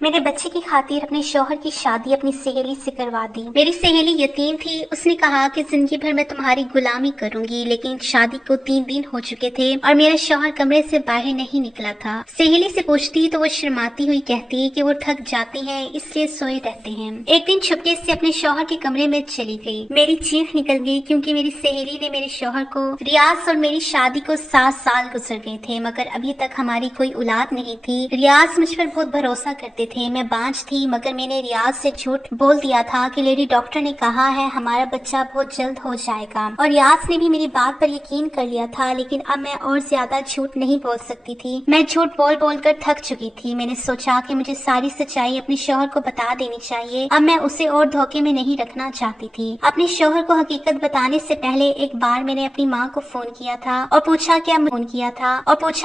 मेरे बच्चे की खातिर अपने शौहर की शादी अपनी सहेली से करवा दी। मेरी सहेली यतीम थी। उसने कहा कि जिंदगी भर मैं तुम्हारी गुलामी करूंगी, लेकिन शादी को 3 दिन हो चुके थे और मेरा शौहर कमरे से बाहर नहीं निकला था। सहेली से पूछती तो वो शर्माती हुई कहती कि वो थक जाती हैं, इसलिए सोए रहते हैं। एक दिन छुपके से अपने शौहर के कमरे में चली गई। मेरी चीख निकल गई क्योंकि मेरी सहेली ने मेरे शौहर को, रियाज और मेरी शादी को 7 साल गुजर गए थे, मगर अभी तक हमारी कोई औलाद नहीं थी। रियाज मुझ पर बहुत भरोसा करते थे। मैं बांझ थी, मगर मैंने रियाज से झूठ बोल दिया था कि लेडी डॉक्टर ने कहा है हमारा बच्चा बहुत जल्द हो जाएगा, और रियाज ने भी मेरी बात पर यकीन कर लिया था। लेकिन अब मैं और ज्यादा झूठ नहीं बोल सकती थी। मैं झूठ बोल बोल कर थक चुकी थी। मैंने सोचा कि मुझे सारी सच्चाई अपने शौहर को बता देनी चाहिए। अब मैं उसे और धोखे में नहीं रखना चाहती थी। अपने शौहर को हकीकत बताने से पहले एक बार मैंने अपनी माँ को फोन किया था और पूछा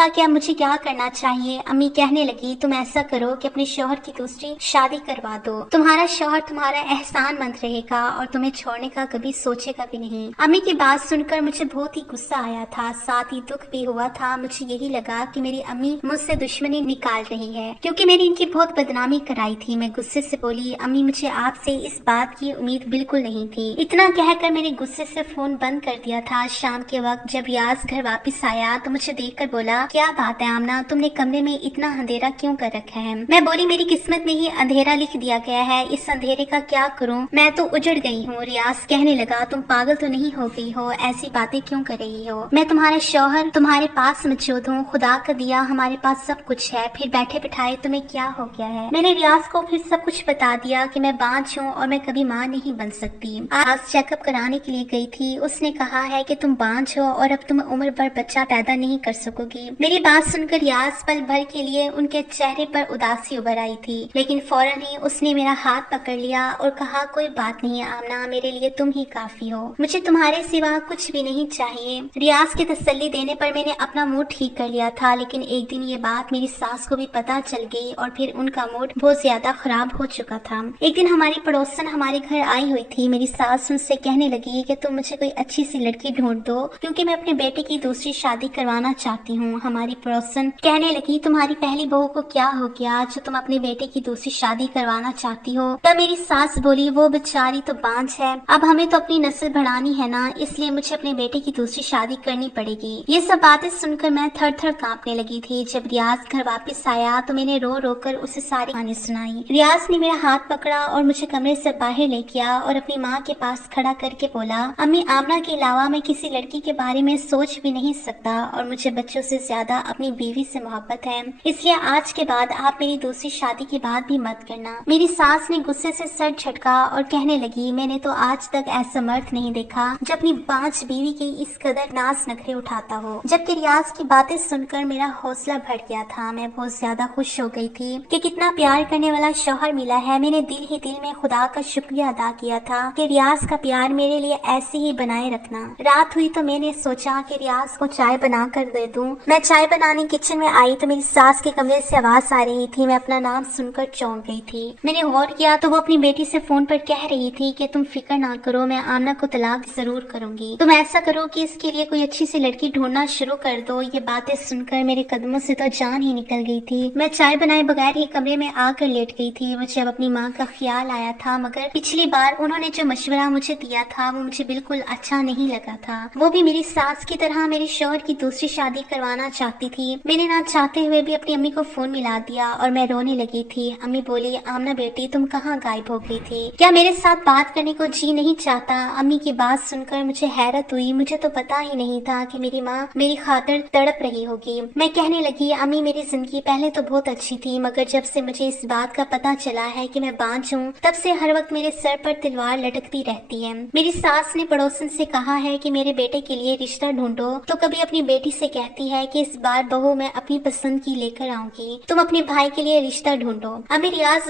क्या मुझे क्या करना चाहिए। अम्मी कहने लगी तुम ऐसा करो कि अपने शौहर की दूसरी शादी करवा दो। तुम्हारा शौहर तुम्हारा एहसान मंद रहेगा और तुम्हें छोड़ने का कभी सोचेगा भी नहीं। अम्मी की बात सुनकर मुझे बहुत ही गुस्सा आया था, साथ ही दुख भी हुआ था। मुझे यही लगा कि मेरी अम्मी मुझसे दुश्मनी निकाल रही है, क्योंकि मैंने इनकी बहुत बदनामी कराई थी। मैं गुस्से से बोली अम्मी मुझे आपसे इस बात की उम्मीद बिल्कुल नहीं थी। इतना कहकर मैंने गुस्से से फोन बंद कर दिया था। शाम के वक्त जब रियाज घर वापस आया तो मुझे देखकर बोला क्या बात है आमना, तुमने कमरे में इतना अंधेरा क्यों कर रखा है। मैं बोली मेरी किस्मत में ही अंधेरा लिख दिया गया है, इस अंधेरे का क्या करूं, मैं तो उजड़ गई हूँ। रियाज कहने लगा तुम पागल तो नहीं हो गई हो, ऐसी बातें क्यों कर रही हो। मैं तुम्हारा शौहर तुम्हारे पास मौजूद हूँ, खुदा का दिया हमारे पास सब कुछ है, फिर बैठे बिठाए तुम्हें क्या हो गया है। मैंने रियाज को फिर सब कुछ बता दिया कि मैं बांझ हूँ और मैं कभी माँ नहीं बन सकती। आज चेकअप कराने के लिए गई थी, उसने कहा है कि तुम बांझ हो और अब तुम उम्र भर बच्चा पैदा नहीं कर सकोगी। मेरी बात सुनकर रियाज पल भर के लिए उनके चेहरे पर उदासी उभर आई थी, लेकिन फौरन ही उसने मेरा हाथ पकड़ लिया और कहा कोई बात नहीं आमना, मेरे लिए तुम ही काफी हो, मुझे तुम्हारे सिवा कुछ भी नहीं चाहिए। रियाज की तसल्ली देने पर मैंने अपना मूड ठीक कर लिया था, लेकिन एक दिन ये बात मेरी सास को भी पता चल गई और फिर उनका मूड बहुत ज्यादा खराब हो चुका था। एक दिन हमारी पड़ोसन हमारे घर आई हुई थी। मेरी सास उनसे कहने लगी कि तुम मुझे कोई अच्छी सी लड़की ढूंढ दो, क्योंकि मैं अपने बेटे की दूसरी शादी करवाना चाहती हूँ। हमारी पड़ोसन कहने लगी तुम्हारी पहली बहू को क्या हो गया जो तुम अपने बेटे की दूसरी शादी करवाना चाहती हो। तब मेरी सास बोली वो बेचारी तो बांझ है, अब हमें तो अपनी नस्ल बढ़ानी है ना, इसलिए मुझे अपने बेटे की दूसरी शादी करनी पड़ेगी। ये सब बातें सुनकर मैं थर थर कांपने लगी थी। जब रियाज घर वापस आया तो मैंने रो रो कर उसे सारी कहानी सुनाई। रियाज ने मेरा हाथ पकड़ा और मुझे कमरे से बाहर ले गया और अपनी माँ के पास खड़ा करके बोला अम्मी आमना के अलावा मैं किसी लड़की के बारे में सोच भी नहीं सकता और मुझे बच्चों से ज्यादा अपनी बीवी से मोहब्बत है, इसलिए आज के बाद आप मेरी दूसरी शादी की बात भी मत करना। मेरी सास ने गुस्से से सर झटका और कहने लगी मैंने तो आज तक ऐसा मर्द नहीं देखा जो अपनी बांझ बीवी की इस कदर नाज नखरे उठाता हो। जबकि रियाज की बातें सुनकर मेरा हौसला बढ़ गया था। मैं बहुत ज्यादा खुश हो गई थी कि कितना प्यार करने वाला शौहर मिला है। मैंने दिल ही दिल में खुदा का शुक्रिया अदा किया था कि रियाज का प्यार मेरे लिए ऐसे ही बनाए रखना। रात हुई तो मैंने सोचा कि रियाज को चाय बना कर दे दूं। मैं चाय बनाने किचन में आई तो मेरी सास के कमरे से आवाज आ रही थी। मैं अपना नाम सुनकर चौंक गई थी। मैंने गौर किया तो वो अपनी बेटी से फोन पर कह रही थी कि तुम फिक्र ना करो, मैं आमना को तलाक जरूर करूंगी। तुम ऐसा करो कि इसके लिए कोई अच्छी सी लड़की ढूंढना शुरू कर दो। ये बातें सुनकर मेरे कदमों से तो जान ही निकल गई थी। मैं चाय बनाए बगैर ही कमरे में आकर लेट गई थी। मुझे अब अपनी माँ का ख्याल आया था, मगर पिछली बार उन्होंने जो मशवरा मुझे दिया था वो मुझे बिल्कुल अच्छा नहीं लगा था। वो भी मेरी सास की तरह मेरे शौहर की दूसरी शादी करवाना चाहती थी। मैंने ना चाहते हुए भी अपनी अम्मी को फोन मिला दिया और मैं रोने लगी थी। अम्मी बोली आमना बेटी तुम कहाँ गायब हो गई थी, क्या मेरे साथ बात करने को जी नहीं चाहता। अम्मी की बात सुनकर मुझे हैरत हुई। मुझे तो पता ही नहीं था कि मेरी माँ मेरी खातिर तड़प रही होगी। मैं कहने लगी अम्मी मेरी जिंदगी पहले तो बहुत अच्छी थी, मगर जब से मुझे इस बात का पता चला है कि मैं बांझ हूँ तब से हर वक्त मेरे सर पर तलवार लटकती रहती है। मेरी सास ने पड़ोसन से कहा है कि मेरे बेटे के लिए रिश्ता ढूंढो, तो कभी अपनी बेटी से कहती है कि इस बार बहू मैं अपनी पसंद की लेकर आऊंगी, तुम अपने भाई के लिए रिश्ता ढूंढो। अम्मी रियाज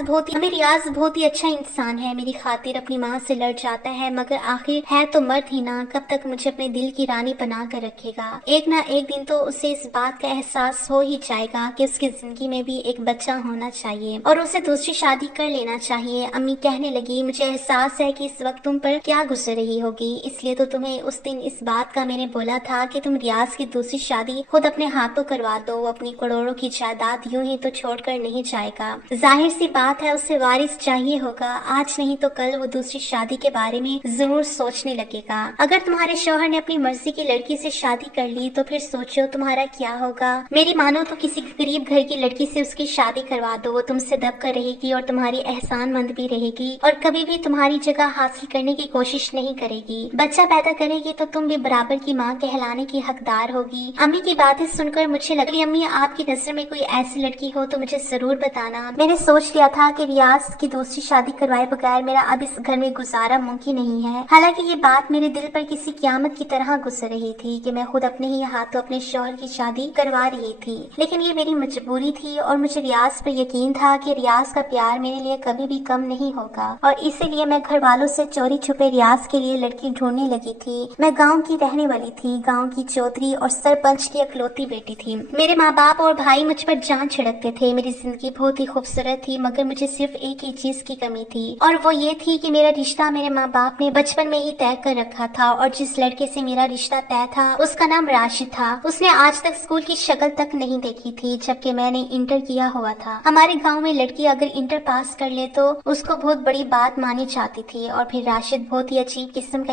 बहुत ही अच्छा इंसान है, मेरी खातिर अपनी माँ से लड़ जाता है, मगर आखिर है तो मर्द ही ना, कब तक मुझे अपने दिल की रानी बना कर रखेगा। एक ना एक दिन तो उसे इस बात का एहसास हो ही जाएगा कि उसकी जिंदगी में भी एक बच्चा होना चाहिए और उसे दूसरी शादी कर लेना चाहिए। अम्मी कहने लगी मुझे एहसास है कि इस वक्त तुम पर क्या गुजर रही होगी, इसलिए तो तुम्हें उस दिन इस बात का मैंने बोला था कि तुम रियाज की दूसरी शादी खुद अपने हाथों करवा दो। अपनी करोड़ों की जायदाद यूं ही तो छोड़कर नहीं जाएगा। जाएगा। जाहिर सी बात है उसे वारिस चाहिए होगा, आज नहीं तो कल वो दूसरी शादी के बारे में जरूर सोचने लगेगा। अगर तुम्हारे शौहर ने अपनी मर्जी की लड़की से शादी कर ली तो फिर सोचो तुम्हारा क्या होगा। मेरी मानो तो किसी गरीब घर की लड़की से उसकी शादी करवा दो, वो तुमसे दब कर रहेगी और तुम्हारी एहसानमंद भी रहेगी और कभी भी तुम्हारी जगह हासिल करने की कोशिश नहीं करेगी। बच्चा पैदा करेगी तो तुम भी बराबर की माँ कहलाने की हकदार होगी। अम्मी की बातें सुनकर मुझे लगी, अम्मी आपकी नजर में कोई ऐसी लड़की हो तो मुझे जरूर बताना। मैंने सोच लिया था कि रियाज की दूसरी शादी करवाए बगैर मेरा अब इस घर में गुजारा मुमकिन नहीं है। हालांकि ये बात मेरे दिल पर किसी क़यामत की तरह गुजर रही थी कि मैं खुद अपने ही हाथों अपने शौहर की शादी करवा रही थी, लेकिन ये मेरी मजबूरी थी और मुझे रियाज पर यकीन था कि रियाज का प्यार मेरे लिए कभी भी कम नहीं होगा और इसीलिए मैं घर वालों से चोरी छुपे रियाज के लिए लड़की ढूंढने लगी थी। मैं गाँव की रहने वाली थी, गाँव की चौधरी और सरपंच की इकलौती बेटी थी। मेरे माँ बाप और भाई मुझ पर जान छिड़कते थे। मेरी जिंदगी बहुत ही खूबसूरत थी मगर मुझे सिर्फ एक ही चीज की कमी थी और वो ये थी कि मेरा रिश्ता मेरे माँ बाप ने बचपन में ही तय कर रखा था और जिस लड़के से मेरा रिश्ता तय था उसका नाम राशिद था। उसने आज तक स्कूल की शक्ल तक नहीं देखी थी जबकि मैंने इंटर किया हुआ था। हमारे गाँव में लड़की अगर इंटर पास कर ले तो उसको बहुत बड़ी बात मानी जाती थी और फिर राशिद बहुत ही अजीब किस्म का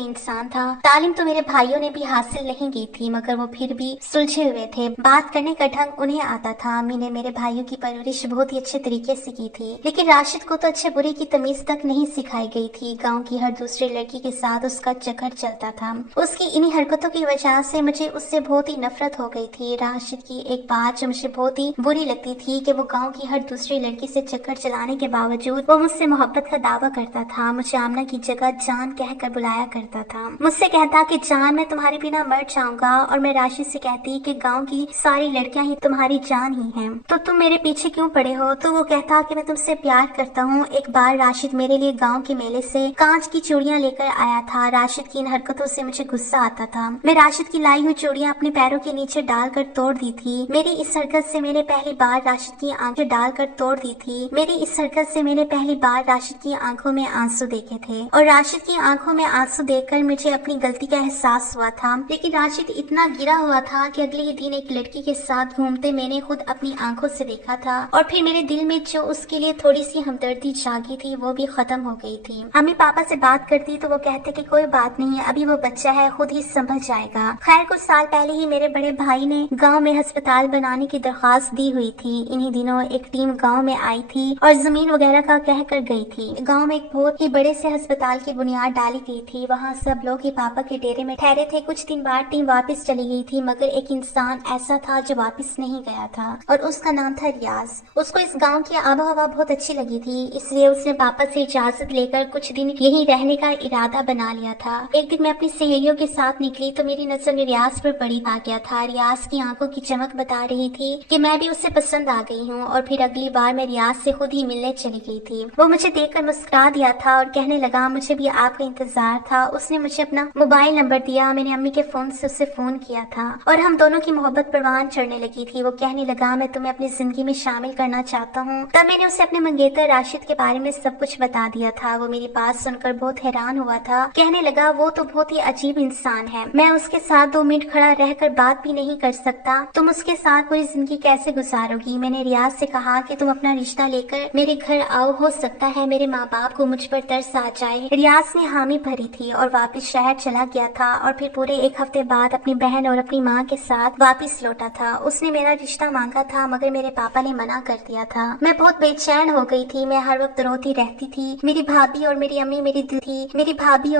इंसान था। तालीम तो मेरे भाइयों ने भी हासिल नहीं की थी मगर वो फिर भी सुलझे हुए थे। बात करने का ढंग उन्हें आता था। अम्मी ने मेरे भाइयों की परवरिश बहुत ही अच्छे तरीके से की थी, लेकिन राशिद को तो अच्छे बुरे की तमीज तक नहीं सिखाई गई थी। गांव की हर दूसरी लड़की के साथ उसका चक्कर चलता था। उसकी इन्हीं हरकतों की वजह से मुझे उससे बहुत ही नफरत हो गई थी। राशिद की एक बात जो मुझे बहुत ही बुरी लगती थी कि वो गाँव की हर दूसरी लड़की से चक्कर चलाने के बावजूद वो मुझसे मोहब्बत का दावा करता था। मुझे आमना की जगह जान कहकर बुलाया करता था। मुझसे कहता कि जान मैं तुम्हारे बिना मर जाऊंगा और मैं राशिद से कहती कि गांव की सारी लड़कियां ही तुम्हारी जान ही हैं, तो तुम मेरे पीछे क्यों पड़े हो। तो वो कहता कि मैं तुमसे प्यार करता हूँ। एक बार राशिद मेरे लिए गांव के मेले से कांच की चूड़ियां लेकर आया था। राशिद की इन हरकतों से मुझे गुस्सा आता था। मैं राशिद की लाई हुई चूड़ियां अपने पैरों के नीचे डालकर तोड़ दी थी। मेरी इस हरकत से मैंने पहली बार राशिद की आंखें डालकर तोड़ दी थी। मेरी इस हरकत से मैंने पहली बार राशिद की आंखों में आंसू देखे थे और राशिद की आंखों में आंसू देखकर मुझे अपनी गलती का एहसास हुआ था। लेकिन राशिद इतना गिरा हुआ था कि अगले ही दिन एक लड़की के साथ घूमते मैंने खुद अपनी आंखों से देखा था और फिर मेरे दिल में जो उसके लिए थोड़ी सी हमदर्दी जागी थी वो भी खत्म हो गई थी। अम्मी पापा से बात करती तो वो कहते कि कोई बात नहीं, अभी वो बच्चा है, खुद ही संभल जाएगा। खैर कुछ साल पहले ही मेरे बड़े भाई ने गाँव में अस्पताल बनाने की दरख्वास्त दी हुई थी। इन्हीं दिनों एक टीम गाँव में आई थी और जमीन वगैरह का कह कर गई थी। गाँव में एक बहुत ही बड़े से अस्पताल की बुनियाद डाली गई थी। वहाँ सब लोग ही पापा के डेरे में ठहरे थे। कुछ दिन बाद टीम वापस चली गई थी मगर एक इंसान ऐसा था जो वापस नहीं गया था और उसका नाम था रियाज। उसको इस गांव की आबो हवा बहुत अच्छी लगी थी, इसलिए उसने पापा से इजाजत लेकर कुछ दिन यहीं रहने का इरादा बना लिया था। एक दिन मैं अपनी सहेलियों के साथ निकली तो मेरी नजर रियाज पर पड़ी आ गया था। रियाज की आंखों की चमक बता रही थी कि मैं भी उससे पसंद आ गई हूँ और फिर अगली बार मैं रियाज से खुद ही मिलने चली गई थी। वो मुझे देखकर मुस्कुरा दिया था और कहने लगा मुझे भी आपका इंतजार था। उसने मुझे अपना मोबाइल नंबर दिया। मैंने अम्मी के फोन से उससे फोन किया था और हम दोनों की मोहब्बत परवान चढ़ने लगी थी। वो कहने लगा मैं तुम्हें अपनी जिंदगी में शामिल करना चाहता हूँ। तब मैंने उसे अपने मंगेतर राशिद के बारे में सब कुछ बता दिया था। वो मेरी बात सुनकर बहुत हैरान हुआ था। कहने लगा वो तो बहुत ही अजीब इंसान है, मैं उसके साथ 2 मिनट खड़ा रहकर बात भी नहीं कर सकता, तुम उसके साथ पूरी जिंदगी कैसे गुजारोगी। मैंने रियाज से कहा कि तुम अपना रिश्ता लेकर मेरे घर आओ, हो सकता है मेरे माँ बाप को मुझ पर तरस आ जाए। रियाज ने हामी भरी थी और वापस शहर चला गया था और फिर पूरे 1 हफ्ते बाद अपनी बहन और अपनी माँ के साथ वापस लौटा था। उसने मेरा रिश्ता मांगा था मगर मेरे पापा ने मना कर दिया था। मैं बहुत बेचैन हो गई थी। मैं हर वक्त रोती रहती थी। मेरी भाभी और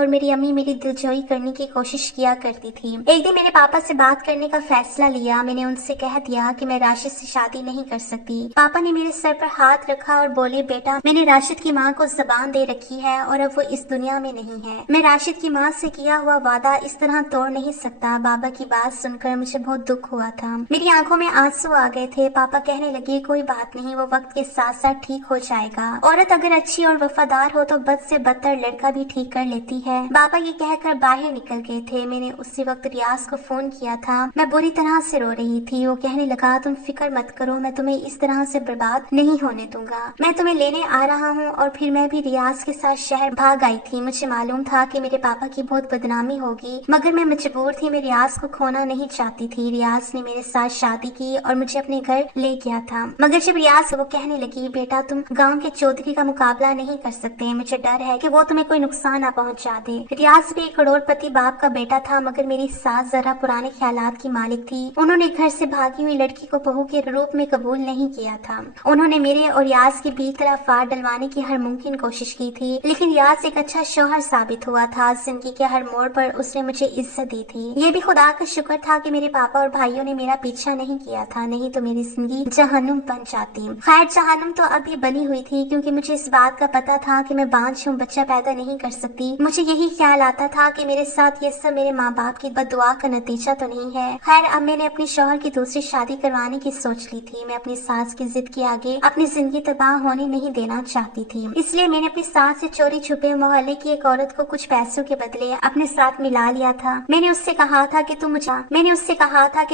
मेरी अम्मी मेरी दिलजोई करने की कोशिश किया करती थी। एक दिन मेरे पापा से बात करने का फैसला लिया। मैंने उनसे कह दिया कि मैं राशिद से शादी नहीं कर सकती। पापा ने मेरे सर पर हाथ रखा और बोले बेटा मैंने राशिद की माँ को ज़बान दे रखी है और अब वो इस दुनिया में नहीं है। मैं राशिद की माँ से किया हुआ वादा इस तरह तोड़ नहीं सकता। बाबा की बात सुनकर मुझे बहुत दुख हुआ था। मेरी आंखों में आंसू आ गए थे। पापा कहने लगे कोई बात नहीं, वो वक्त के साथ साथ ठीक हो जाएगा। औरत अगर अच्छी और वफादार हो तो बद से बदतर लड़का भी ठीक कर लेती है। बाबा ये कहकर बाहर निकल गए थे। मैंने उसी वक्त रियाज को फोन किया था। मैं बुरी तरह से रो रही थी। वो कहने लगा तुम फिक्र मत करो, मैं तुम्हें इस तरह से बर्बाद नहीं होने दूंगा। मैं तुम्हें लेने आ रहा हूँ। और फिर मैं भी रियाज के साथ शहर भाग आई थी। मुझे मालूम था कि मेरे पापा की बहुत बदनामी होगी मगर मैं मजबूर थी। मैं रियाज को खोना नहीं चाहती थी। रियाज ने मेरे साथ शादी की और मुझे अपने घर ले गया था। मगर जब रियाज वो कहने लगी, बेटा तुम गांव के चौधरी का मुकाबला नहीं कर सकते, मुझे डर है कि वो तुम्हें कोई नुकसान ना पहुंचा दे। रियाज भी एक करोड़पति बाप का बेटा था, मगर मेरी सास जरा पुराने ख्यालात की मालिक थी। उन्होंने घर से भागी हुई लड़की को बहू के रूप में कबूल नहीं किया था। उन्होंने मेरे और रियाज के बीच तलाफार डलवाने की हर मुमकिन कोशिश की थी, लेकिन रियाज एक अच्छा शौहर साबित हुआ था। जिंदगी के हर मोड़ पर उसने मुझे इज्जत दी थी। ये भी खुदा का शुक्र था कि मेरे पापा और भाइयों ने मेरा पीछा नहीं किया था, नहीं तो मेरी जिंदगी जहन्नुम बन जाती। खैर जहन्नुम तो अभी बनी हुई थी, क्योंकि मुझे इस बात का पता था कि मैं बांझ हूँ, बच्चा पैदा नहीं कर सकती। मुझे यही ख्याल आता था कि मेरे साथ ये सब मेरे माँ बाप की बददुआ का नतीजा तो नहीं है। खैर अब मैंने अपने शौहर की दूसरी शादी करवाने की सोच ली थी। मैं अपनी सास की जिद के आगे अपनी जिंदगी तबाह होने नहीं देना चाहती थी, इसलिए मैंने अपनी सास से चोरी छुपे मोहल्ले की एक औरत को कुछ पैसों के बदले अपने साथ मिला लिया था। मैंने उससे कहा था कि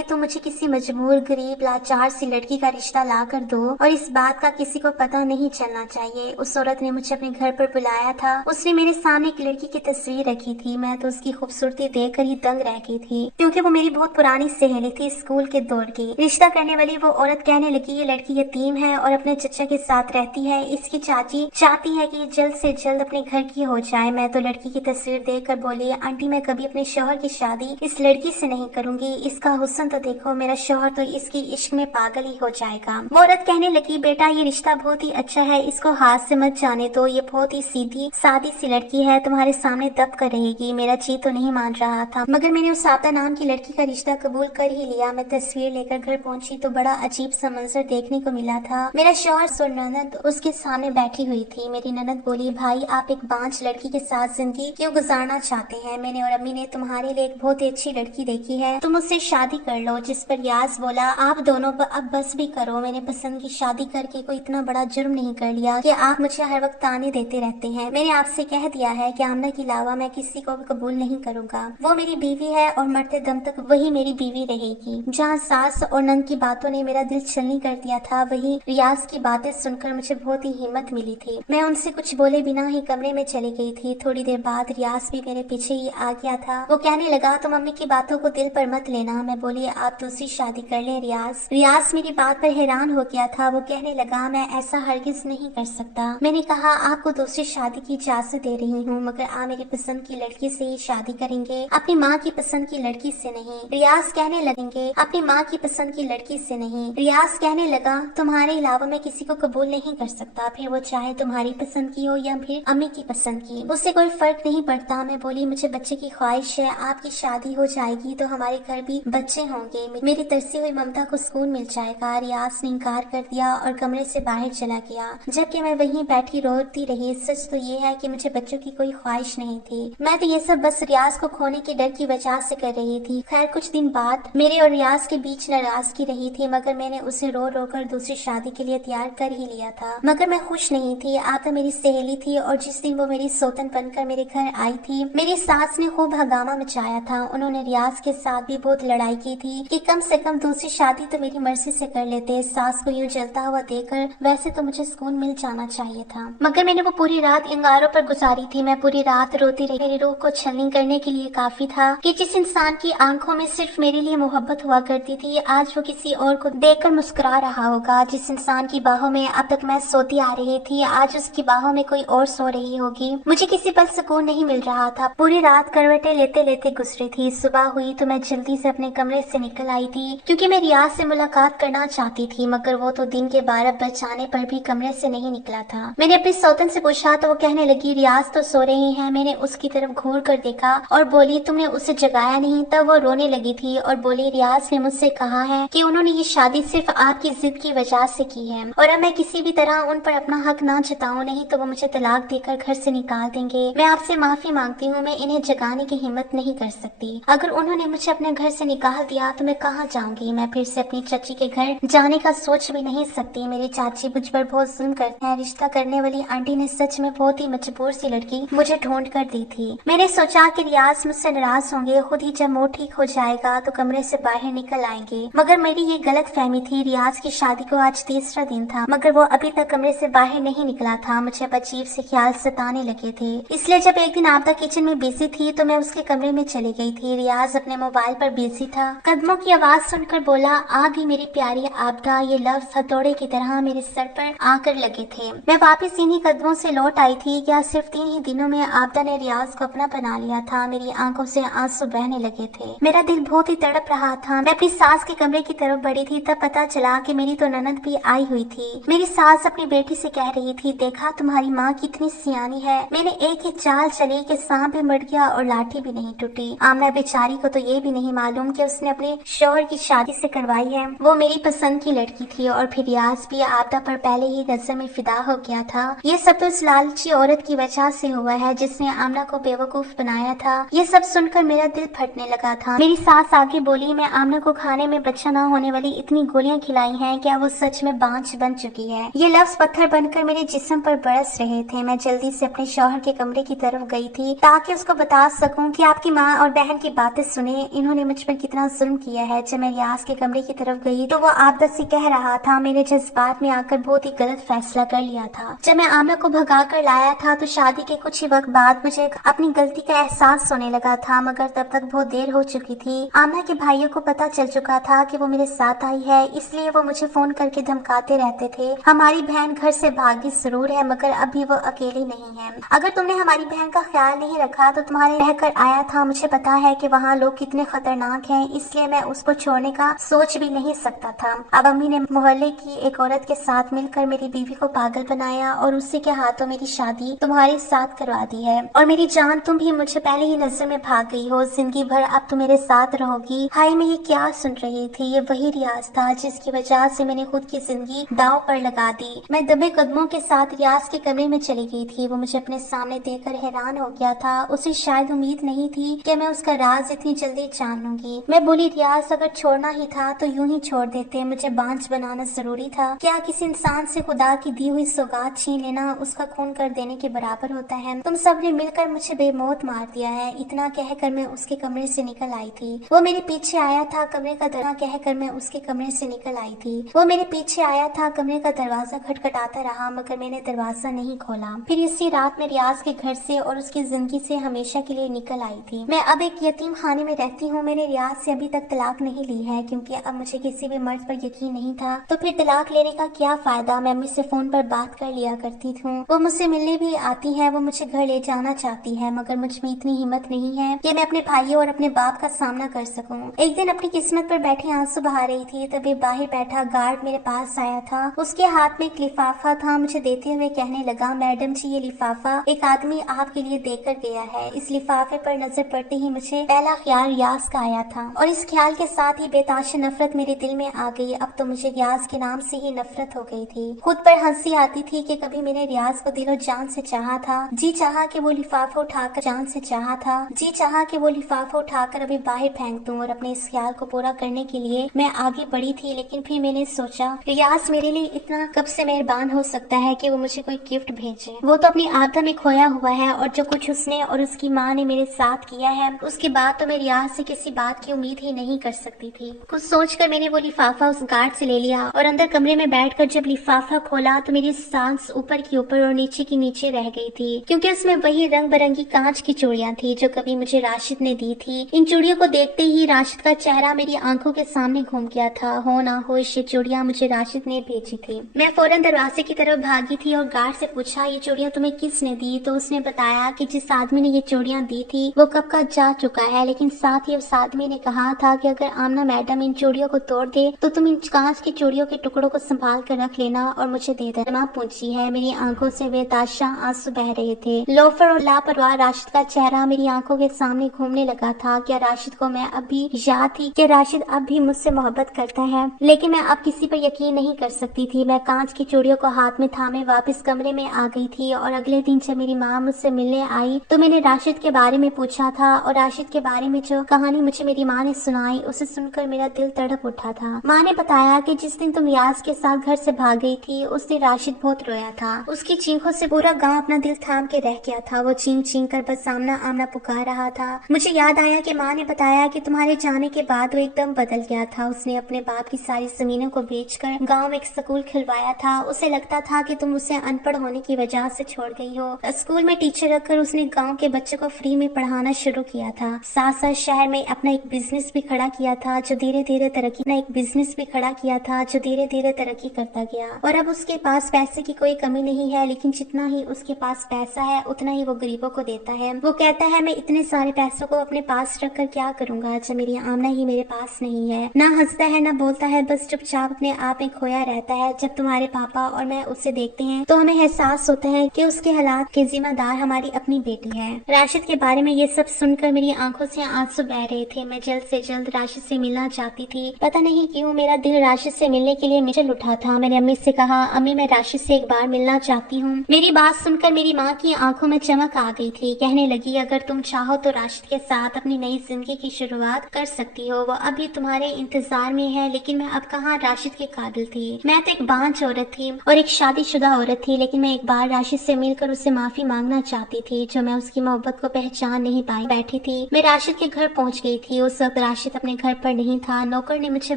तुम मुझे किसी मजबूर गरीब लाचार सी लड़की का रिश्ता ला कर दो और इस बात का किसी को पता नहीं चलना चाहिए। उस औरत ने मुझे अपने घर पर बुलाया था। उसने मेरे सामने एक लड़की की तस्वीर रखी थी। मैं तो उसकी खूबसूरती देखकर ही दंग रह गई थी, क्योंकि वो मेरी बहुत पुरानी सहेली थी, स्कूल के दौर की। रिश्ता करने वाली वो औरत कहने लगी, ये लड़की यतीम है और अपने चचा के साथ रहती है। इसकी चाची चाहती है कि जल्द से जल्द अपने घर की हो जाए। मैं तो लड़की की तस्वीर देखकर बोली, आंटी मैं कभी अपने शौहर की शादी इस लड़की से नहीं करूंगी। इसका हुस्न तो देखो, मेरा शौहर तो इसकी इश्क में पागल ही हो जाएगा। वो औरत कहने लगी, बेटा ये रिश्ता बहुत ही अच्छा है, इसको हाथ से मत जाने दो। ये बहुत ही सीधी सादी सी लड़की है, तुम्हारे सामने दब कर रहेगी। मेरा जी तो नहीं मान रहा था, मगर मैंने उस साबता नाम की लड़की का रिश्ता कबूल कर ही लिया। मैं तस्वीर लेकर घर पहुंची तो बड़ा अजीब सा मंजर देखने को मिला था। मेरा शौहर और ननद उसके सामने बैठी हुई थी। मेरी ननद बोली, भाई आप एक बांझ लड़की के साथ जिंदगी क्यों गुजारना चाहते हैं? मैंने और अम्मी ने तुम्हारे लिए एक बहुत ही अच्छी लड़की देखी है, तुम उससे शादी कर लो। जिस पर रियाज बोला, आप दोनों अब बस भी करो, मैंने पसंद की शादी करके कोई इतना बड़ा जुर्म नहीं कर लिया कि आप मुझे हर वक्त ताने देते रहते हैं। मैंने आपसे कह दिया है कि आमना के अलावा मैं किसी को भी कबूल नहीं करूंगा। वो मेरी बीवी है और मरते दम तक वही मेरी बीवी रहेगी। जहाँ सास और नंद की बातों ने मेरा दिल छलनी कर दिया था, वही रियाज की बातें सुनकर मुझे बहुत ही हिम्मत मिली थी। मैं उनसे कुछ बोले बिना ही कमरे में चली गई थी। थोड़ी देर बाद रियाज भी मेरे पीछे ही आ गया था। वो कहने लगा, तुम मम्मी की बातों को दिल पर मत लेना। मैं बोली, आप दूसरी शादी कर ले रियाज मेरी बात पर हैरान हो गया था। वो कहने लगा, मैं ऐसा हरगिज नहीं कर सकता। मैंने कहा, आपको दूसरी शादी की इजाजत दे रही हूँ, मगर आप मेरी पसंद की लड़की से ही शादी करेंगे, अपनी माँ की पसंद की लड़की से नहीं। रियाज कहने लगेंगे, अपनी माँ की पसंद की लड़की से नहीं। रियाज कहने लगा, तुम्हारे अलावा मैं किसी को कबूल नहीं कर सकता, फिर वो चाहे तुम्हारी पसंद की हो या फिर अम्मी की पसंद की, उससे कोई फर्क नहीं पड़ता। मैं बोली, मुझे बच्चे की ख्वाहिश है, आपकी शादी हो जाएगी तो हमारे घर भी बच्चे होंगे, मेरी तरसी हुई ममता को सुकून मिल जाएगा। रियाज ने इनकार कर दिया और कमरे से बाहर चला गया, जबकि मैं वहीं बैठी रोती रही। सच तो ये है कि मुझे बच्चों की कोई ख्वाहिश नहीं थी। मैं तो ये सब बस रियाज को खोने के डर की वजह से कर रही थी। खैर कुछ दिन बाद मेरे और रियाज के बीच नाराजगी रही थी, मगर मैंने उसे रो रो कर दूसरी शादी के लिए तैयार कर ही लिया था। मगर मैं खुश नहीं थी। आता मेरी सहेली थी और जिस दिन वो मेरी सौतन बनकर मेरे घर आई थी, मेरी सास ने खूब हंगामा मचाया था। उन्होंने रियाज के साथ भी बहुत लड़ाई की थी कि कम से कम दूसरी शादी तो मेरी मर्जी से कर लेते। सास को यूं जलता हुआ देखकर वैसे तो मुझे सुकून मिल जाना चाहिए था, मगर मैंने वो पूरी रात अंगारों पर गुजारी थी। मैं पूरी रात रोती रही। मेरी रूह को छलनी करने के लिए काफी था कि जिस इंसान की आंखों में सिर्फ मेरे लिए मोहब्बत हुआ करती थी, आज वो किसी और को देखकर मुस्कुरा रहा होगा। जिस इंसान की बाहों में अब तक मैं सोती आ रही थी, आज उसकी बाहों में कोई और सो रही होगी। मुझे किसी पल सुकून नहीं मिल रहा था। पूरी रात करवटें लेते लेते गुजरी थी। सुबह हुई तो मैं जल्दी से अपने कमरे से निकल आई थी, क्योंकि मैं रियाज से मुलाकात करना चाहती थी, मगर वो तो दिन के 12 बज जाने पर भी कमरे से नहीं निकला था। मैंने अपनी सौतन से पूछा तो वो कहने लगी, रियाज तो सो रहे हैं। मैंने उसकी तरफ घूर कर देखा और बोली, तुमने उसे जगाया नहीं? तब वो रोने लगी थी और बोली, रियाज ने मुझसे कहा है कि उन्होंने ये शादी सिर्फ आपकी जिद की वजह से की है और अब मैं किसी भी तरह उन पर अपना हक ना जताऊं, नहीं तो वो मुझे तलाक देकर घर से निकाल देंगे। मैं आपसे माफी मांगती हूँ, मैं इन्हें जगाने की हिम्मत नहीं कर सकती। अगर उन्होंने मुझे अपने घर से निकाल दिया तो मैं कहाँ जाऊंगी? मैं फिर से अपनी चाची के घर जाने का सोच भी नहीं सकती। मेरी चाची मुझ पर बहुत जुल्म करते हैं। रिश्ता करने वाली आंटी ने सच में बहुत ही मजबूर सी लड़की मुझे ढूंढ कर दी थी। मैंने सोचा कि रियाज मुझसे नाराज होंगे, खुद ही जब मूड ठीक हो जाएगा तो कमरे से बाहर निकल आएंगे, मगर मेरी ये गलत फहमी थी। रियाज की शादी को आज तीसरा दिन था, मगर वो अभी तक कमरे से बाहर नहीं निकला था। मुझे अब अजीब से ख्याल सताने लगे थे, इसलिए जब एक दिन आपदा किचन में बिजी थी तो मैं उसके कमरे में चली गई थी। रियाज अपने मोबाइल पर बिजी था। कदमों की आवाज सुनकर बोला, आ गई मेरी प्यारी आबदा। ये लफ्ज हथौड़े की तरह मेरे सर पर आकर लगे थे। मैं वापस इन्हीं कदमों से लौट आई थी। क्या सिर्फ 3 ही दिनों में आबदा ने रियाज को अपना बना लिया था। मेरी आंखों से आंसू बहने लगे थे। मेरा दिल बहुत ही तड़प रहा था। मैं अपनी सास के कमरे की तरफ बढ़ी थी, तब पता चला कि मेरी तो ननद भी आई हुई थी। मेरी सास अपनी बेटी से कह रही थी, देखा तुम्हारी माँ कितनी सियानी है। मैंने एक ही चाल चली कि सांप भी मर गया और लाठी भी नहीं टूटी। आमना बेचारी को तो ये भी नहीं मालूम कि उसने अपने शौहर की शादी से करवाई है। वो मेरी पसंद की लड़की थी और फिर रियाज भी आबदा पर पहले ही नजर में फिदा हो गया था। ये सब तो उस लालची औरत की वजह से हुआ है जिसने आमना को बेवकूफ बनाया था। ये सब सुनकर मेरा दिल फटने लगा था। मेरी सास आगे बोली, मैं आमना को खाने में बच्चा ना होने वाली इतनी गोलियां खिलाई हैं, क्या वो सच में बांझ बन चुकी है। ये लफ्ज पत्थर बनकर मेरे जिस्म पर बरस रहे थे। मैं जल्दी से अपने शौहर के कमरे की तरफ गई थी ताकि उसको बता सकूं कि आपकी माँ और बहन की बातें सुने, इन्होंने मुझ पर कितना जुल्म किया है। जब मैं रियाज के कमरे की तरफ गई तो वो आबदा से कह रहा था, मेरे जज्बात में आकर बहुत ही गलत फैसला कर लिया था। जब मैं आमना को भगा कर लाया था तो शादी के कुछ ही वक्त बाद मुझे अपनी गलती का एहसास होने लगा था, मगर तब तक बहुत देर हो चुकी थी। आमना के भाइयों को पता चल चुका था कि वो मेरे साथ आई है, इसलिए वो मुझे फोन करके धमकाते रहते थे। हमारी बहन घर से भागी जरूर है, मगर अभी वो अकेली नहीं है। अगर तुमने हमारी बहन का ख्याल नहीं रखा तो तुम्हारे रहकर आया था। मुझे पता है कि वहाँ लोग कितने खतरनाक हैं, इसलिए मैं उसको छोड़ने का सोच भी नहीं सकता था। अब अम्मी ने मोहल्ले की एक औरत के साथ मिलकर मेरी बीवी को पागल बनाया और उसी के हाथों मेरी शादी तुम्हारे साथ करवा दी है। और मेरी जान, तुम भी मुझे पहले ही नजर में भाग गई हो। जिंदगी भर अब तुम मेरे साथ रहोगी। हाय, मैं ये क्या सुन रही थी। ये वही रियाज था जिसकी वजह से मैंने खुद की जिंदगी दांव पर लगा दी। मैं दबे कदमों के साथ रियाज के कमरे में चली गई थी। वो मुझे अपने सामने देखकर हैरान हो गया था। उसे शायद उम्मीद नहीं थी कि मैं उसका राज इतनी जल्दी जान लूंगी। मैं बोली, रियाज, अगर छोड़ना ही था तो यूं ही छोड़ देते। मुझे बांझ बनाना जरूरी था क्या? किसी इंसान से खुदा की दी हुई सौगात छीन लेना उसका खून कर देने के बराबर होता है। तुम सब ने मिलकर मुझे बेमौत मार दिया है। इतना कहकर मैं उसके कमरे से निकल आई थी। वो मेरे पीछे आया था। कमरे का दरवाजा कहकर मैं उसके कमरे से निकल आई थी। वो मेरे पीछे आया था। कमरे का दरवाजा खटखटाता रहा, मगर मैंने दरवाजा नहीं खोला। फिर इसी रात में रियाज के घर से और उसकी जिंदगी से हमेशा के लिए निकल आई थी। मैं अब एक यतीम खाने में रहती हूँ। मैंने रियाज से अभी तक तलाक नहीं ली है, क्योंकि अब मुझे किसी भी मर्द पर यकीन नहीं था। तो फिर तलाक लेने का क्या फायदा। मैं अम्मी से फोन पर बात कर लिया करती हूँ। वो मुझसे मिलने भी आती है। वो मुझे घर ले जाना चाहती है, मगर मुझ में इतनी हिम्मत नहीं है कि मैं अपने भाइयों और अपने बाप का सामना कर सकूं। एक दिन अपनी किस्मत पर बैठी आंसू बहा रही थी, तभी बाहर बैठा गार्ड मेरे पास आया था। उसके हाथ में एक लिफाफा था। मुझे देते हुए कहने लगा, मैडम जी, ये लिफाफा एक आदमी आपके लिए देकर गया है। इस लिफाफे पर नजर पड़ते ही मुझे पहला ख्याल रियाज का आया था, और इस ख्याल के साथ ही बेताशा नफरत मेरे दिल में आ गई। अब तो मुझे रियाज के नाम से ही नफरत हो गई थी। खुद पर हंसी आती थी कि कभी मैंने रियाज को दिलो जान से चाहा था। जी चाहा कि वो लिफाफा उठाकर जान से चाहा था। जी चाहा कि वो लिफाफा उठाकर अभी बाहर फेंक दूं। और अपने इस ख्याल को पूरा करने के लिए मैं आगे बढ़ी थी, लेकिन फिर मैंने सोचा, रियाज मेरे लिए इतना कब से मेहरबान हो सकता है कि वो मुझे कोई गिफ्ट भेजे। वो तो अपनी आदत में खोया हुआ है, और जो कुछ उसने और उसकी माँ ने मेरे साथ किया है, उसके बाद तो मैं रियाज से किसी बात की उम्मीद ही नहीं कर सकती थी। कुछ सोचकर मैंने वो लिफाफा उस गार्ड से ले लिया और अंदर कमरे में बैठकर जब लिफाफा खोला तो मेरी सांस ऊपर की ऊपर और नीचे की नीचे रह गई थी, क्योंकि उसमें वही रंग बिरंगी कांच की चूड़ियां थी जो कभी मुझे राशिद ने दी थी। इन चूड़ियों को देखते ही राशिद का चेहरा मेरी आंखों के सामने घूम गया था। हो ना हो, ये चूड़ियां मुझे राशिद ने भेजी थी। मैं फौरन दरवाजे की तरफ भागी थी और गार्ड से पूछा, ये चूड़ियां तुम्हें किसने दी? तो उसने बताया कि जिस आदमी ने ये चूड़ियां दी थी वो कब का जा चुका है, लेकिन साथ ही उस आदमी ने कहा था कि अगर आमना मैडम इन चूड़ियों को तोड़ दे तो तुम इन कांच की चूड़ियों के टुकड़ों को संभाल कर रख लेना और मुझे दे देना। पूछी है, मेरी आंखों से बेताशा आंसू बह रहे थे। लोफर और लापरवाह राशिद का चेहरा मेरी आंखों के सामने घूमने लगा था। क्या राशिद को मैं अब भी याद थी कि राशिद अब भी मुझसे मोहब्बत करता है? लेकिन मैं अब किसी पर यकीन नहीं कर सकती थी। मैं कांच की चूड़ियों को हाथ में थामे वापस कमरे में आ गई थी, और अगले दिन जब मेरी माँ मुझसे मिलने आई तो मैंने राशिद के बारे में पूछा था, और राशिद के बारे में जो कहानी मुझे मेरी माँ ने सुनाई उसे सुनकर मेरा दिल तड़प उठा था। माँ ने बताया कि जिस दिन तुम रियाज के साथ घर से भाग गई थी उस दिन राशिद बहुत रोया था। उसकी चीखों से पूरा गांव अपना दिल थाम के रह गया था। वो चीख चीख कर बस आमना आमना पुकार रहा था। मुझे याद आया कि माँ ने बताया कि तुम्हारे जाने के बाद वो एकदम बदल गया था। उसने अपने बाप की सारी जमीनों को बेचकर गांव में एक स्कूल खुलवाया था। उसे लगता था कि तुम उसे अनपढ़ होने की वजह से छोड़ गई हो। स्कूल में टीचर रखकर उसने गाँव के बच्चों को फ्री में पढ़ाना शुरू किया था। साथ साथ शहर में अपना एक बिजनेस भी खड़ा किया था जो धीरे धीरे धीरे तरक्की, ने एक बिजनेस भी खड़ा किया था जो धीरे धीरे तरक्की करता गया और अब उसके पास पैसे की कोई कमी नहीं है, लेकिन जितना ही उसके पास पैसा है उतना ही वो गरीबों को देता है। वो कहता है मैं इतने सारे पैसों को अपने पास रखकर क्या करूंगा जब मेरी आमना ही मेरे पास नहीं है। ना हंसता है ना बोलता है, बस चुपचाप अपने आप में खोया रहता है। जब तुम्हारे पापा और मैं उसे देखते हैं तो हमें एहसास होता है कि उसके हालात के जिम्मेदार हमारी अपनी बेटी है। राशिद के बारे में ये सब सुनकर मेरी आंखों से आंसू बह रहे थे। मैं जल्द से जल्द राशिद से मिलना चाहती थी। पता नहीं क्यों मेरा दिल राशिद से मिलने के लिए मिचल उठा था। मैंने अम्मी से कहा, अम्मी मैं राशिद से एक बार मिलना चाहती हूँ। मेरी बात सुनकर मेरी माँ की आंखों में चमक आ गई थी। कहने लगी, अगर तुम चाहो तो राशिद के साथ अपनी नई जिंदगी की शुरुआत कर सकती हो। वो अभी तुम्हारे इंतजार में है, लेकिन मैं अब कहाँ राशिद के काबिल थी। मैं तो एक बांझ औरत थी और एक शादीशुदा औरत थी, लेकिन मैं एक बार राशिद से मिलकर उससे माफी मांगना चाहती थी जो मैं उसकी मोहब्बत को पहचान नहीं पाई बैठी थी। मैं राशिद के घर पहुंच गई थी। उस वक्त राशिद अपने घर पर नहीं था। नौकर ने मुझे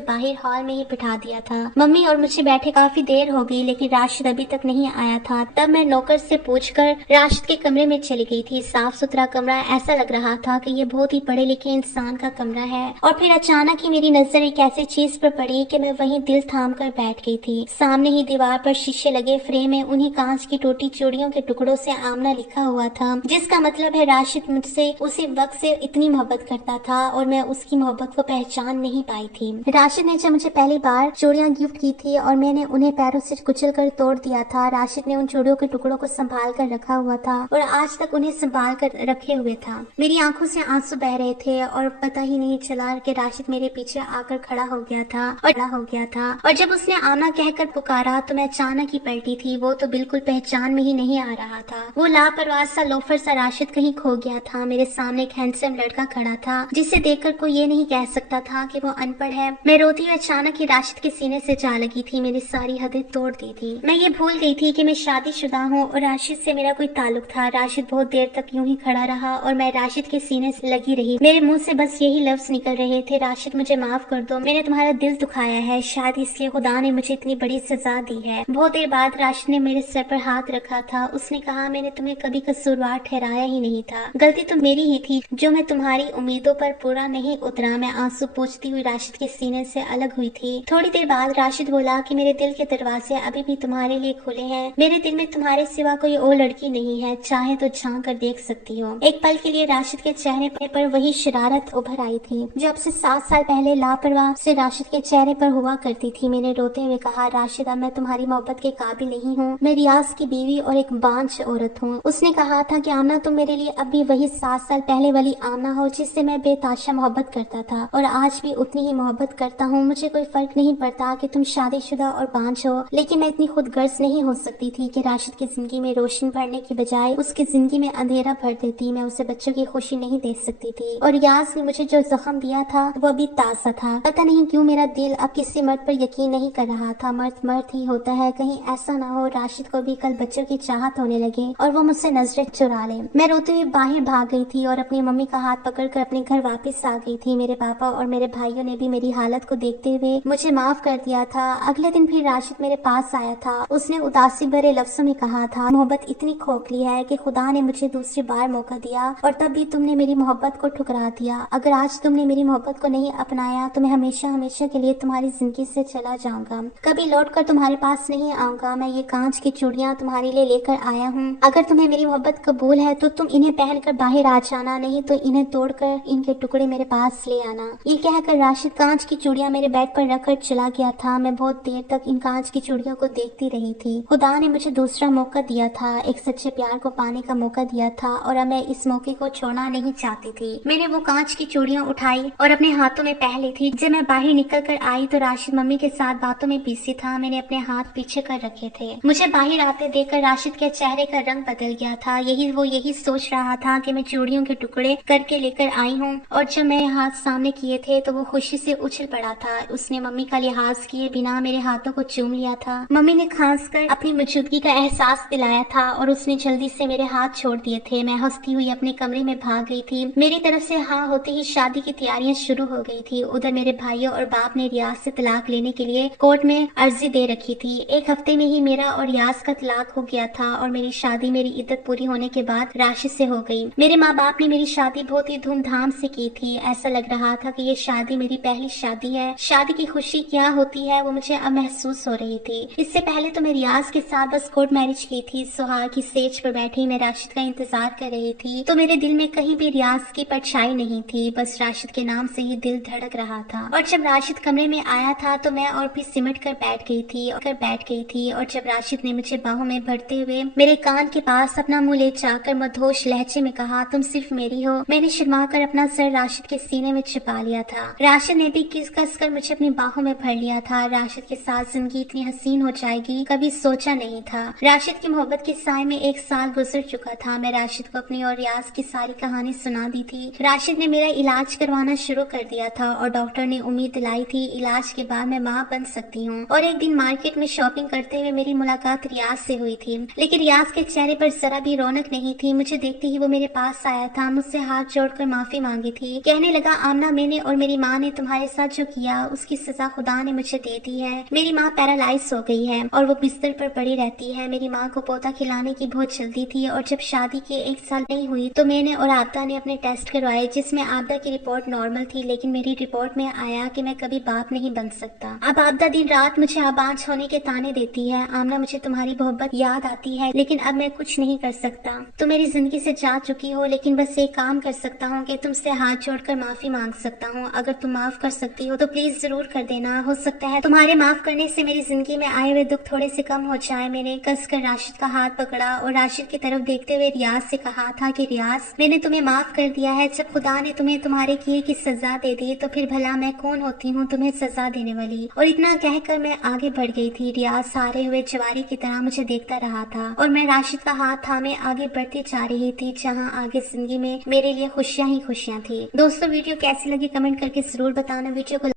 बाहर हॉल में ही बिठा दिया था। मम्मी और मुझे बैठे काफी देर हो गई, लेकिन राशिद अभी तक नहीं आया था। तब मैं नौकर से पूछकर राशिद के कमरे में चली गई थी। साफ सुथरा कमरा, ऐसा लग रहा था कि ये बहुत ही पढ़े लिखे इंसान का कमरा है। और फिर अचानक ही मेरी नजर एक ऐसी चीज पर पड़ी कि मैं वहीं दिल थाम कर बैठ गई थी। सामने ही दीवार पर शीशे लगे फ्रेम में उन्हीं कांच की टूटी चूड़ियों के टुकड़ों से आमना लिखा हुआ था, जिसका मतलब है राशिद मुझसे उसी वक्त से इतनी मोहब्बत करता था और मैं उसकी मोहब्बत को पहचान नहीं पाई थी। राशिद ने जब मुझे पहली बार चूड़ियां गिफ्ट की थी और मैंने उन्हें पैरों से कुचल कर तोड़ दिया था, राशिद ने उन चूड़ियों के टुकड़ों को संभाल कर रखा हुआ था और आज तक उन्हें संभाल कर रखे हुए था। मेरी आंखों से आंसू बह रहे थे और पता ही नहीं चला कि राशिद मेरे पीछे आकर खड़ा हो गया था और जब उसने आना कहकर पुकारा तो मैं अचानक ही पलटी थी। वो तो बिल्कुल पहचान में ही नहीं आ रहा था। वो लापरवाह सा लोफर सा राशिद कहीं खो गया था। मेरे सामने एक हैंडसम लड़का खड़ा था जिसे देखकर कोई ये नहीं कह सकता था कि वो अनपढ़ है। मैं रोती हुई अचानक ही राशिद के सीने से जा लगी थी। मेरी सारी हदें तोड़ दी थी। मैं ये भूल गई थी कि मैं शादीशुदा हूँ और राशिद से मेरा कोई ताल्लुक था। राशिद बहुत देर तक यूं ही खड़ा रहा और मैं राशिद के सीने से लगी रही। मेरे मुंह से बस यही लफ्ज निकल रहे थे, राशिद मुझे माफ कर दो, मैंने तुम्हारा दिल दुखाया है, शायद इसलिए खुदा ने मुझे इतनी बड़ी सजा दी है। बहुत देर बाद राशिद ने मेरे सर पर हाथ रखा था। उसने कहा, मैंने तुम्हें कभी कसूरवार ठहराया ही नहीं था, गलती तो मेरी ही थी जो मैं तुम्हारी उम्मीदों पर पूरा नहीं उतरा। मैं आंसू पोंछती हुई राशिद के सीने से अलग हुई थी। थोड़ी देर बाद राशिद बोला कि मेरे दिल के दरवाजे अभी भी तुम्हारे लिए खुले हैं। मेरे दिल में तुम्हारे सिवा कोई और लड़की नहीं है, चाहे तो झांक कर देख सकती हो। एक पल के लिए राशिद के चेहरे पर वही शरारत उभर आई थी जो अब से 7 साल पहले लापरवाह से राशिद के चेहरे पर हुआ करती थी। मैंने रोते हुए कहा, राशिद अब मैं तुम्हारी मोहब्बत के काबिल नहीं हूँ, मैं रियाज की बीवी और एक बांझ औरत हूँ। उसने कहा था कि आमना तुम मेरे लिए अब भी वही 7 साल पहले वाली आमना हो जिससे मैं बेताशा मोहब्बत करता था और आज भी उतनी ही मोहब्बत करता हूँ। मुझे कोई फर्क नहीं पड़ता कि तुम शादीशुदा और बांझ हो, लेकिन मैं इतनी खुद गर्ज नहीं हो सकती थी कि राशिद की जिंदगी में रोशनी भरने की बजाय उसकी जिंदगी में अंधेरा भर देती। मैं उसे बच्चों की खुशी नहीं दे सकती थी और रियाज ने मुझे जो जख्म दिया था वो अभी ताजा था। पता नहीं क्यों मेरा दिल अब किसी मर्द पर यकीन नहीं कर रहा था। मर्द मर्द ही होता है, कहीं ऐसा ना हो राशिद को भी कल बच्चों की चाहत होने लगे और वो मुझसे नजरें चुरा ले। मैं रोते हुए बाहर भाग गई थी और अपनी मम्मी का हाथ पकड़कर अपने घर वापस आ गई थी। मेरे पापा और मेरे भाइयों ने भी मेरी हालत को देखते हुए मुझे माफ कर दिया था। अगले दिन फिर राशिद मेरे पास आया था। उसने उदासी भरे लफ्जों में कहा था, मोहब्बत इतनी खोखली है कि खुदा ने मुझे दूसरी बार मौका दिया और तब भी तुमने मेरी मोहब्बत को ठुकरा दिया। अगर आज तुमने मेरी मोहब्बत को नहीं अपनाया तो मैं हमेशा हमेशा के लिए तुम्हारी जिंदगी से चला जाऊंगा, कभी लौटकर तुम्हारे पास नहीं आऊंगा। मैं ये कांच की चूड़ियां तुम्हारे लिए लेकर आया हूँ। अगर तुम्हें मेरी मोहब्बत कबूल है तो तुम इन्हें पहनकर बाहर आ जाना, नहीं तो इन्हें तोड़कर इनके टुकड़े मेरे पास ले आना। ये कहकर राशिद कांच की चूड़ियां मेरे बेड पर रखकर चला गया था। मैं बहुत देर तक इन कांच की चूड़ियों को देखती रही थी। खुदा ने मुझे दूसरा मौका दिया था, एक सच्चे प्यार को पाने का मौका दिया था और अब मैं इस मौके को छोड़ना नहीं चाहती थी। मैंने वो कांच की चूड़ियां उठाई और अपने हाथों में पहन ली थी। जब मैं बाहर निकल कर आई तो राशिद मम्मी के साथ बातों में बिजी था। मैंने अपने हाथ पीछे कर रखे थे। मुझे बाहर आते देखकर राशिद के चेहरे का रंग बदल गया था। यही सोच रहा था कि मैं चूड़ियों के टुकड़े करके लेकर आई हूँ और जब मैंने हाथ सामने किए थे तो वो खुशी से उछल पड़ा था। उसने मम्मी का लिहाज किए बिना मेरे हाथों को चूम लिया था। मम्मी ने खांस कर अपनी मौजूदगी का एहसास दिलाया था और उसने जल्दी से मेरे हाथ छोड़ दिए थे। मैं हंसती हुई अपने कमरे में भाग गई थी। मेरी तरफ से हाँ होते ही शादी की तैयारियां शुरू हो गई थी। उधर मेरे भाइयों और बाप ने रियाज से तलाक लेने के लिए कोर्ट में अर्जी दे रखी थी। एक हफ्ते में ही मेरा और रियाज का तलाक हो गया था और मेरी शादी मेरी इद्दत पूरी होने के बाद राशिद से हो गई। मेरे माँ बाप ने मेरी शादी बहुत ही धूमधाम से की थी। ऐसा लग रहा था कि ये शादी मेरी میری پہلی شادی ہے۔ شادی کی خوشی کیا ہوتی ہے وہ مجھے اب محسوس ہو رہی تھی۔ اس سے پہلے تو میں ریاض کے ساتھ بس کورٹ میرج کی تھی۔ سہاگ کی سٹیج پر بیٹھی میں راشد کا انتظار کر رہی تھی تو میرے دل میں کہیں بھی ریاض کی پرچھائی نہیں تھی، بس راشد کے نام سے ہی دل دھڑک رہا تھا۔ اور جب راشد کمرے میں آیا تھا تو میں اور بھی سمٹ کر بیٹھ گئی تھی اور جب راشد نے مجھے باہوں میں بھرتے ہوئے میرے کان کے پاس اپنا منہ لے جا کر مدہوش لہجے میں کہا، تم صرف میری ہو، میں نے شرما کر اپنا سر راشد کے سینے میں چھپا لیا تھا۔ راشد نے بھی کس کر مجھے اپنی باہوں میں بھر لیا تھا۔ راشد کے ساتھ زندگی اتنی حسین ہو جائے گی کبھی سوچا نہیں تھا۔ راشد کی محبت کے سائے میں 1 سال گزر چکا تھا۔ میں راشد کو اپنی اور ریاض کی ساری کہانی سنا دی تھی۔ راشد نے میرا علاج کروانا شروع کر دیا تھا اور ڈاکٹر نے امید دلائی تھی علاج کے بعد میں ماں بن سکتی ہوں۔ اور ایک دن مارکیٹ میں شاپنگ کرتے ہوئے میری ملاقات ریاض سے ہوئی تھی، لیکن ریاض کے چہرے پر ذرا بھی رونق نہیں تھی۔ مجھے دیکھتے ہی وہ میرے پاس آیا تھا، مجھ سے ہاتھ جوڑ کر معافی مانگی تھی، کہنے لگا، آمنہ، میں نے اور میری ماں نے تمہارے ساتھ جو کیا اس کی سزا خدا نے مجھے دے دی ہے۔ میری ماں پیرالائز ہو گئی ہے اور وہ بستر پر پڑی رہتی ہے۔ میری ماں کو پوتا کھلانے کی بہت جلدی تھی اور جب شادی کے 1 سال نہیں ہوئی تو میں نے اور عابدہ نے اپنے ٹیسٹ کروائے، جس میں عابدہ کی رپورٹ نارمل تھی، لیکن میری رپورٹ میں آیا کہ میں کبھی باپ نہیں بن سکتا۔ اب عابدہ دن رات مجھے آبانج ہونے کے تانے دیتی ہے، آمنہ مجھے تمہاری محبت یاد آتی ہے لیکن اب میں کچھ نہیں کر سکتا۔ تم میری زندگی سے جا چکی ہو، لیکن بس ایک کام کر سکتا ہوں کہ تم سے ہاتھ جوڑ کر معافی مانگ سکتا ہوں۔ اگر تم معاف کر سکتی ہو تو پلیز ضرور کر دینا، ہو سکتا ہے تمہارے معاف کرنے سے میری زندگی میں آئے ہوئے دکھ تھوڑے سے کم ہو جائے۔ میں نے کس کر راشد کا ہاتھ پکڑا اور راشد کی طرف دیکھتے ہوئے ریاض سے کہا تھا کہ ریاض، میں نے تمہیں معاف کر دیا ہے۔ جب خدا نے تمہیں تمہارے کیے کی سزا دے دی تو پھر بھلا میں کون ہوتی ہوں تمہیں سزا دینے والی؟ اور اتنا کہہ کر میں آگے بڑھ گئی تھی۔ ریاض سارے ہوئے جواری کی طرح مجھے دیکھتا رہا تھا اور میں راشد کا ہاتھ تھامے آگے بڑھتی جا رہی تھی، جہاں آگے زندگی میں میرے لیے خوشیاں ہی خوشیاں تھی۔ دوستو، ویڈیو کیسی لگی کمنٹ کر کے ضرور بتانا۔ ویڈیو کو